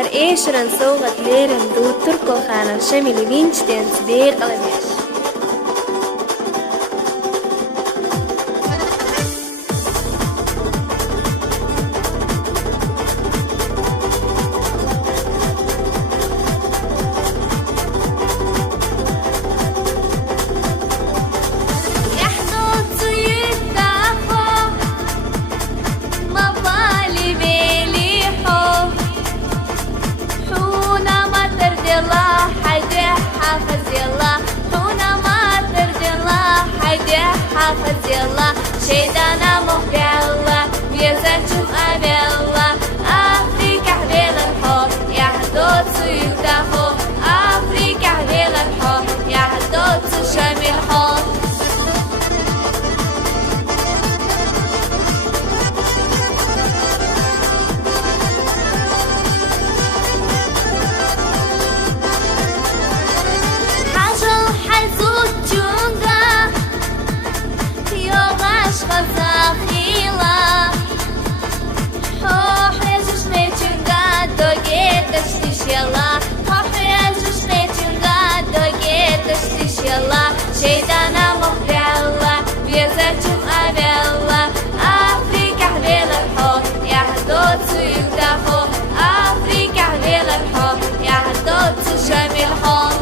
Har eeseren zogat leren doet Turko gaan Shemili Winchtens deer alamesh. حافظ يلا شيطانا مهبلا بيزنجم أبلا أفريكا حبيل الحب يا حدود سيوتاخو أفريكا حبيل الحب يا حدود سشامي الحب شيطانا مهبلا بيزنجم أبلا أفريكا حبيل الحب يا حدود سيوتاخو أفريكا حبيل الحب يا حدود سشامي الحب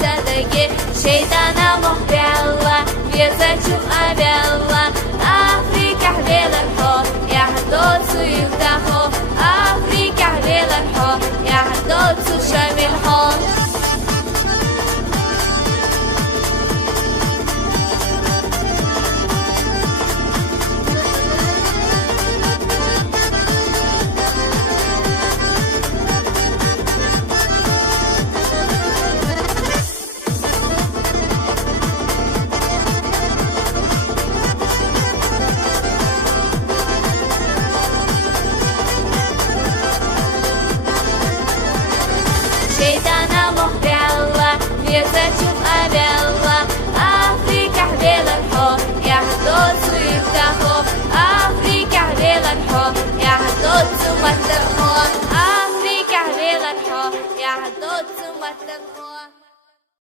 صدقي شيطانا مهبلا بيزنجم أبلا أفريكا حبيل الحب يا حدود سيوتاخو أفريكا حبيل الحب يا حدود سشامي الحب شيطانا مهبلا بيزنجم أبلا أفريكا حبيل الحب يا حدود سيوتاخو أفريكا حبيل الحب يا حدود سمترخو أفريكا حبيل الحب يا حدود سمترخو